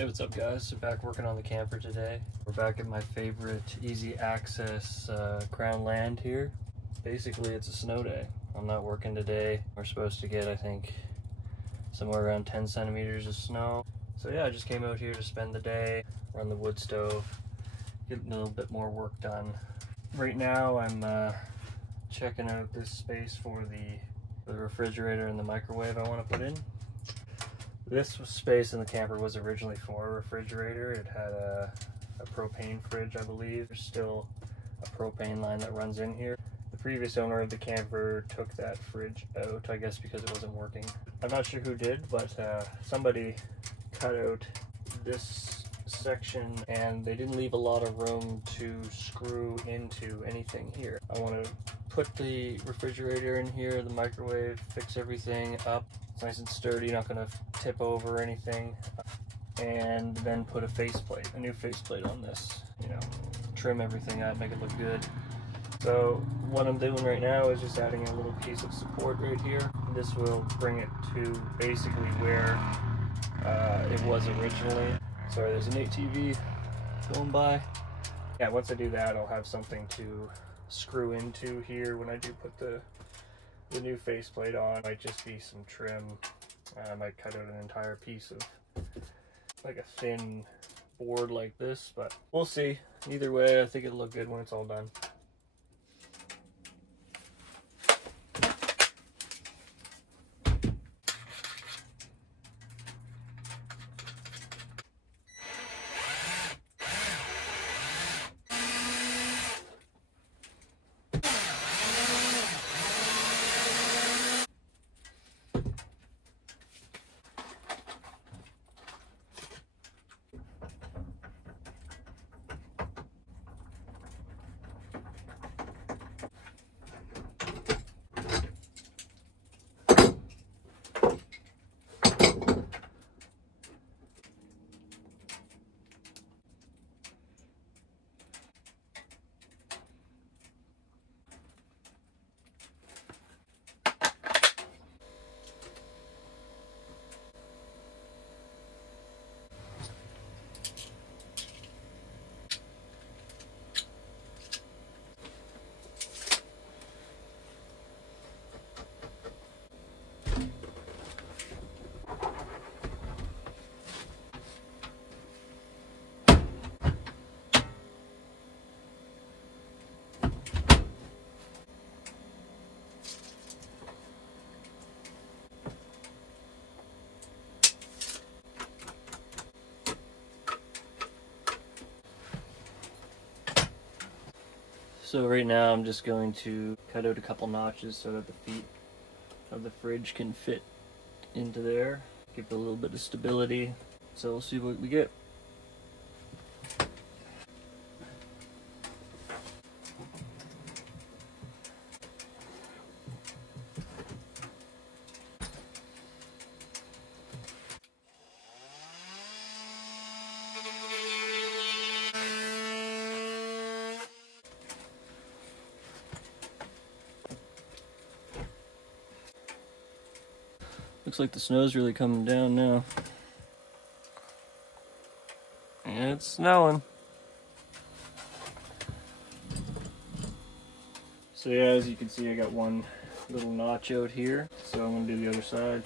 Hey, what's up guys? So back working on the camper today. We're back at my favorite easy access Crown Land here. Basically it's a snow day. I'm not working today. We're supposed to get, I think, somewhere around 10 centimeters of snow. So yeah, I just came out here to spend the day, run the wood stove, get a little bit more work done. Right now I'm checking out this space for the refrigerator and the microwave I want to put in. This space in the camper was originally for a refrigerator. It had a propane fridge, I believe. There's still a propane line that runs in here. The previous owner of the camper took that fridge out, I guess because it wasn't working. I'm not sure who did, but somebody cut out this section and they didn't leave a lot of room to screw into anything here. I want to put the refrigerator in here, the microwave, fix everything up. It's nice and sturdy, not going to tip over or anything. And then put a new faceplate on this, you know, trim everything up, make it look good. So what I'm doing right now is just adding a little piece of support right here. This will bring it to basically where it was originally. Sorry, there's an ATV going by. Yeah, once I do that, I'll have something to screw into here when I do put the new faceplate on. Might just be some trim. I might cut out an entire piece of like a thin board like this, but we'll see. Either way, I think it'll look good when it's all done. So right now I'm just going to cut out a couple notches so that the feet of the fridge can fit into there. Give it a little bit of stability. So we'll see what we get. Looks like the snow's really coming down now. And it's snowing. So yeah, as you can see, I got one little notch out here. So I'm gonna do the other side.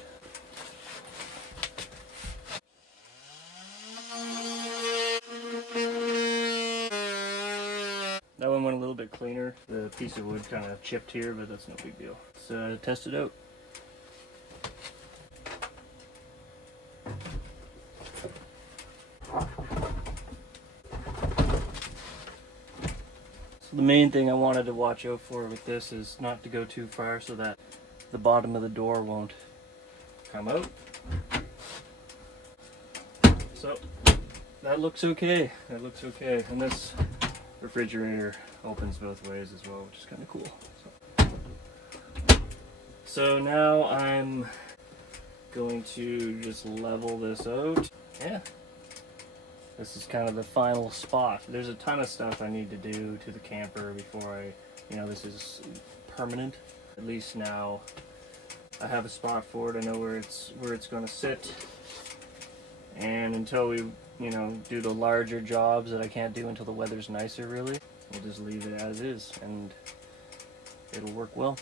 That one went a little bit cleaner. The piece of wood kind of chipped here, but that's no big deal. Let's test it out. The main thing I wanted to watch out for with this is not to go too far so that the bottom of the door won't come out. So that looks okay. That looks okay. And this refrigerator opens both ways as well, which is kind of cool. So now I'm going to just level this out. Yeah. This is kind of the final spot. There's a ton of stuff I need to do to the camper before this is permanent. At least now I have a spot for it. I know where it's going to sit. And until we you know, do the larger jobs that I can't do until the weather's nicer, really. We'll just leave it as is, and it'll work well.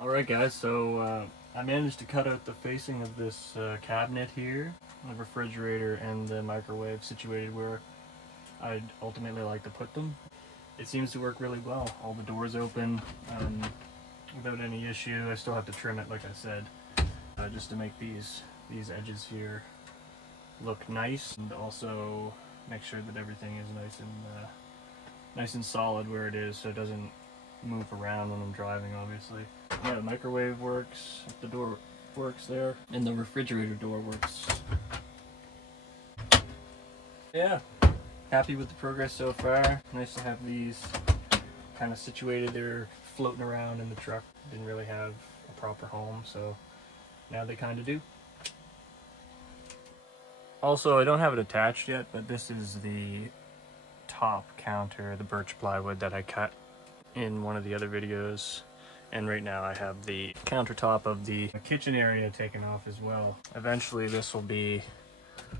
Alright guys, so I managed to cut out the facing of this cabinet here, the refrigerator and the microwave situated where I'd ultimately like to put them. It seems to work really well. All the doors open without any issue. I still have to trim it like I said, just to make these edges here look nice, and also make sure that everything is nice and solid where it is, so it doesn't move around when I'm driving, obviously. Yeah, the microwave works, the door works there, and the refrigerator door works. Yeah, happy with the progress so far. Nice to have these kind of situated. They're floating around in the truck. Didn't really have a proper home, so now they kind of do. Also, I don't have it attached yet, but this is the top counter, the birch plywood that I cut in one of the other videos. And right now I have the countertop of the kitchen area taken off as well. Eventually this will be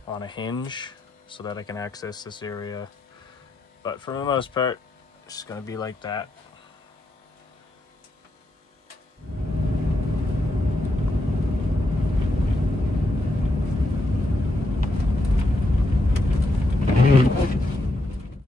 on a hinge so that I can access this area. But for the most part, it's just gonna be like that.